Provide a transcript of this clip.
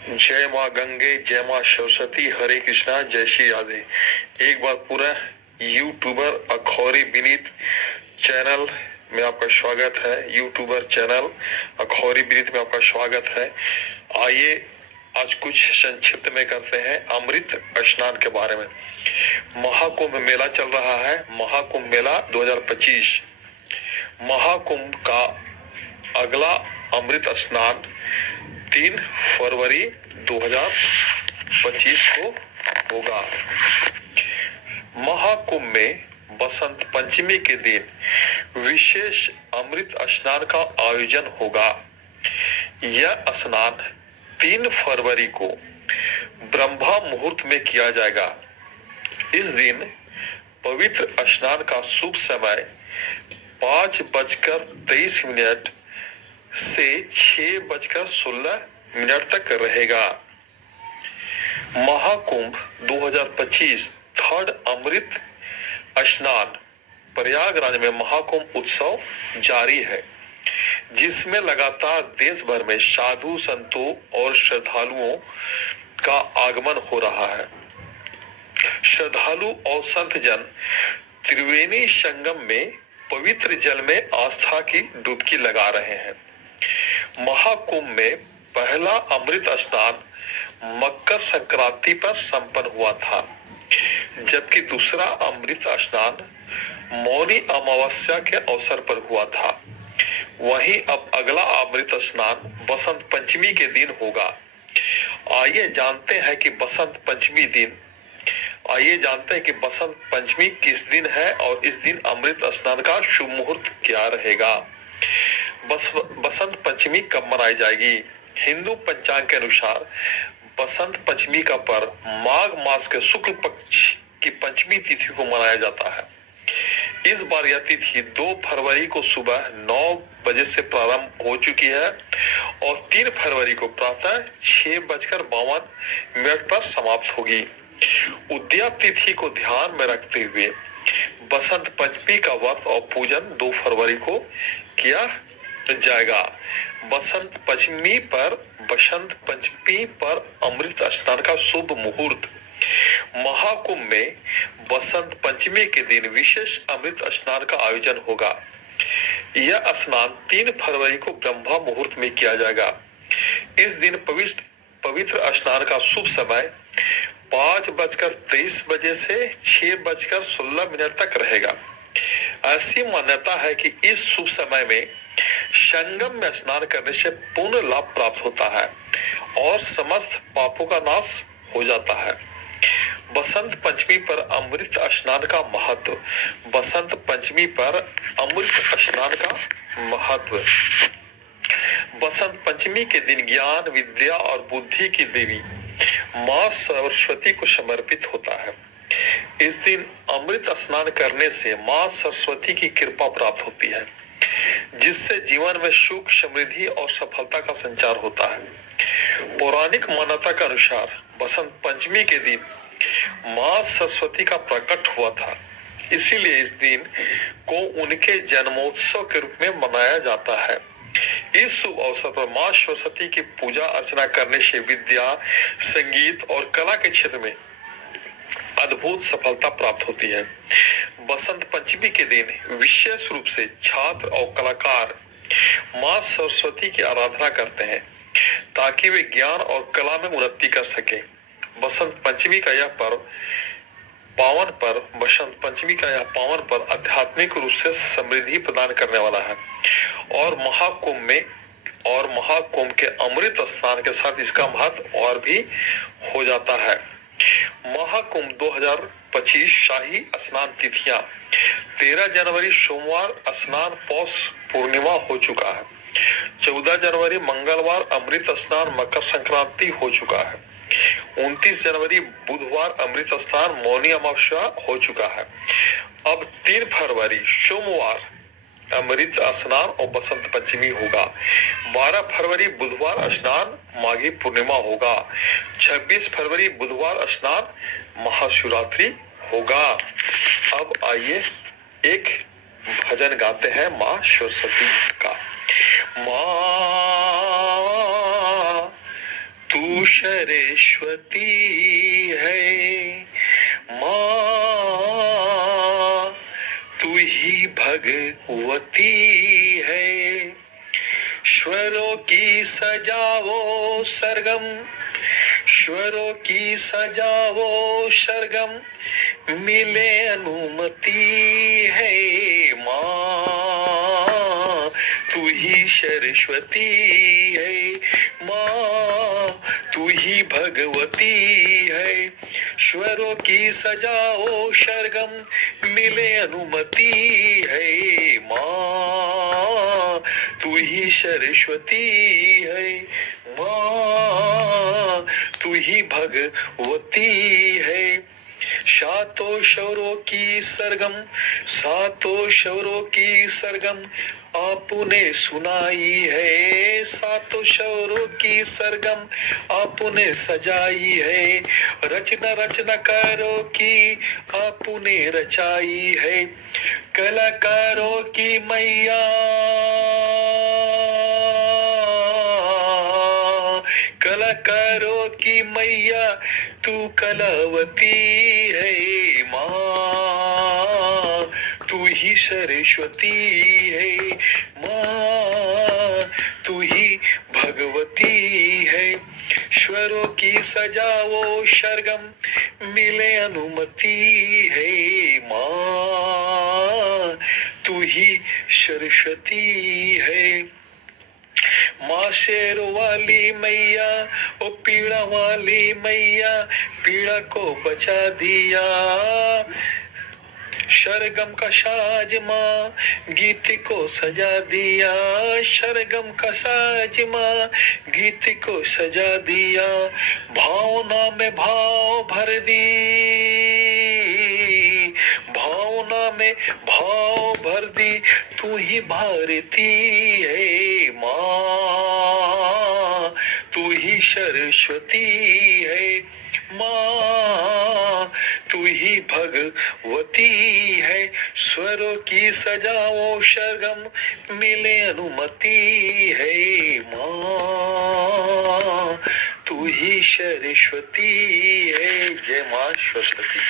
जय माँ गंगे, जय माँ सरस्वती, हरे कृष्णा, जय श्री राधे। एक बार पूरा यूट्यूबर अखौरी विनीत चैनल में आपका स्वागत है। यूट्यूबर चैनल अखौरी विनीत में आपका स्वागत है। आइए आज कुछ संक्षिप्त में करते हैं अमृत स्नान के बारे में। महाकुंभ मेला चल रहा है। महाकुंभ मेला 2025। महाकुंभ का अगला अमृत स्नान 3 फरवरी 2025 को होगा। महाकुंभ में बसंत पंचमी के दिन विशेष अमृत स्नान का आयोजन होगा। यह स्नान 3 फरवरी को ब्रह्मा मुहूर्त में किया जाएगा। इस दिन पवित्र स्नान का शुभ समय 5:23 से 6:16 तक रहेगा। महाकुंभ 2025 थर्ड अमृत स्नान प्रयागराज में महाकुंभ उत्सव जारी है, जिसमें लगातार देश भर में साधु संतों और श्रद्धालुओं का आगमन हो रहा है। श्रद्धालु और संत जन त्रिवेणी संगम में पवित्र जल में आस्था की डुबकी लगा रहे हैं। महाकुंभ में पहला अमृत स्नान मकर संक्रांति पर संपन्न हुआ था, जबकि दूसरा अमृत स्नान मौनी अमावस्या के अवसर पर हुआ था। वहीं अब अगला अमृत स्नान बसंत पंचमी के दिन होगा। आइए जानते हैं कि बसंत पंचमी किस दिन है और इस दिन अमृत स्नान का शुभ मुहूर्त क्या रहेगा। बसंत पंचमी कब मनाई जाएगी? हिंदू पंचांग के अनुसार बसंत पंचमी का पर्व माघ मास के शुक्ल पक्ष की पंचमी तिथि को मनाया जाता है। इस बार यह तिथि 2 फरवरी को सुबह 9 बजे से प्रारंभ हो चुकी है और 3 फरवरी को प्रातः 6:52 पर समाप्त होगी। उदया तिथि को ध्यान में रखते हुए बसंत पंचमी का व्रत और पूजन 2 फरवरी को किया जाएगा। बसंत पंचमी पर अमृत स्नान का शुभ मुहूर्त। महाकुंभ में बसंत पंचमी के दिन विशेष अमृत स्नान का आयोजन होगा। यह स्नान 3 फरवरी को ब्रह्मा मुहूर्त में किया जाएगा। इस दिन पवित्र स्नान का शुभ समय 5:23 बजे से 6:16 तक रहेगा। ऐसी मान्यता है कि इस शुभ समय में संगम में स्नान करने से पूर्ण लाभ प्राप्त होता है और समस्त पापों का नाश हो जाता है। बसंत पंचमी पर अमृत स्नान का महत्व। बसंत पंचमी पर अमृत स्नान का महत्व। बसंत पंचमी के दिन ज्ञान, विद्या और बुद्धि की देवी माँ सरस्वती को समर्पित होता है। इस दिन अमृत स्नान करने से माँ सरस्वती की कृपा प्राप्त होती है, जिससे जीवन में सुख, समृद्धि और सफलता का संचार होता है। पौराणिक मान्यता के अनुसार बसंत पंचमी के दिन माँ सरस्वती का प्रकट हुआ था, इसीलिए इस दिन को उनके जन्मोत्सव के रूप में मनाया जाता है। इस शुभ अवसर पर माँ सरस्वती की पूजा अर्चना करने से विद्या, संगीत और कला के क्षेत्र में अद्भुत सफलता प्राप्त होती है। बसंत पंचमी के दिन विशेष रूप से छात्र और कलाकार माँ सरस्वती की आराधना करते हैं, ताकि वे ज्ञान और कला में उन्नति कर सके। बसंत पंचमी का यह पावन पर्व आध्यात्मिक रूप से समृद्धि प्रदान करने वाला है और महाकुंभ के अमृत स्नान के साथ इसका महत्व और भी हो जाता है। महाकुंभ 2025 शाही स्नान तिथियां 13 जनवरी सोमवार स्नान पौष पूर्णिमा हो चुका है। 14 जनवरी मंगलवार अमृत स्नान मकर संक्रांति हो चुका है। 29 जनवरी बुधवार अमृत स्नान मौनी अमावस्या हो चुका है। अब 3 फरवरी सोमवार अमृत स्नान और बसंत पंचमी होगा। 12 फरवरी बुधवार स्नान माघी पूर्णिमा होगा। 26 फरवरी बुधवार स्नान महाशिवरात्रि होगा। अब आइए एक भजन गाते हैं माँ सरस्वती का। माँ तू तू सरस्वती है माँ, तू ही भगवती है। स्वरों की सजावो सरगम, स्वरों की सजावो सरगम, मिले अनुमति है माँ, तू ही सरस्वती है माँ, तू ही भगवती है। स्वरों की सजाओ सरगम, मिले अनुमति है माँ, तू ही सरस्वती है माँ, तू ही भगवती है। सातों स्वरों की सरगम, सातों स्वरों की सरगम आपने सुनाई है। सातों स्वरों की सरगम आपने सजाई है। रचना रचना करो की आपने रचाई है। कलाकारों की मैया, कलाकारों की मैया, तू कलावती है माँ, तू ही सरस्वती है माँ, तू ही भगवती है। स्वरों की सजाओ सरगम, मिले अनुमति है माँ, तू ही सरस्वती है। माँ शेर वाली मैया, ओ पीड़ा वाली मैया, पीड़ा को बचा दिया। सरगम का साज माँ, गीत को सजा दिया। सरगम का साज माँ, गीत को सजा दिया। भावना में भाव भर दी, भावना में भाव भर दी, तू ही भारती है माँ, तू ही सरस्वती है माँ, तू ही भगवती है। स्वरों की सजाओ सरगम, मिले अनुमति है माँ, तू ही सरस्वती है। जय माँ सरस्वती।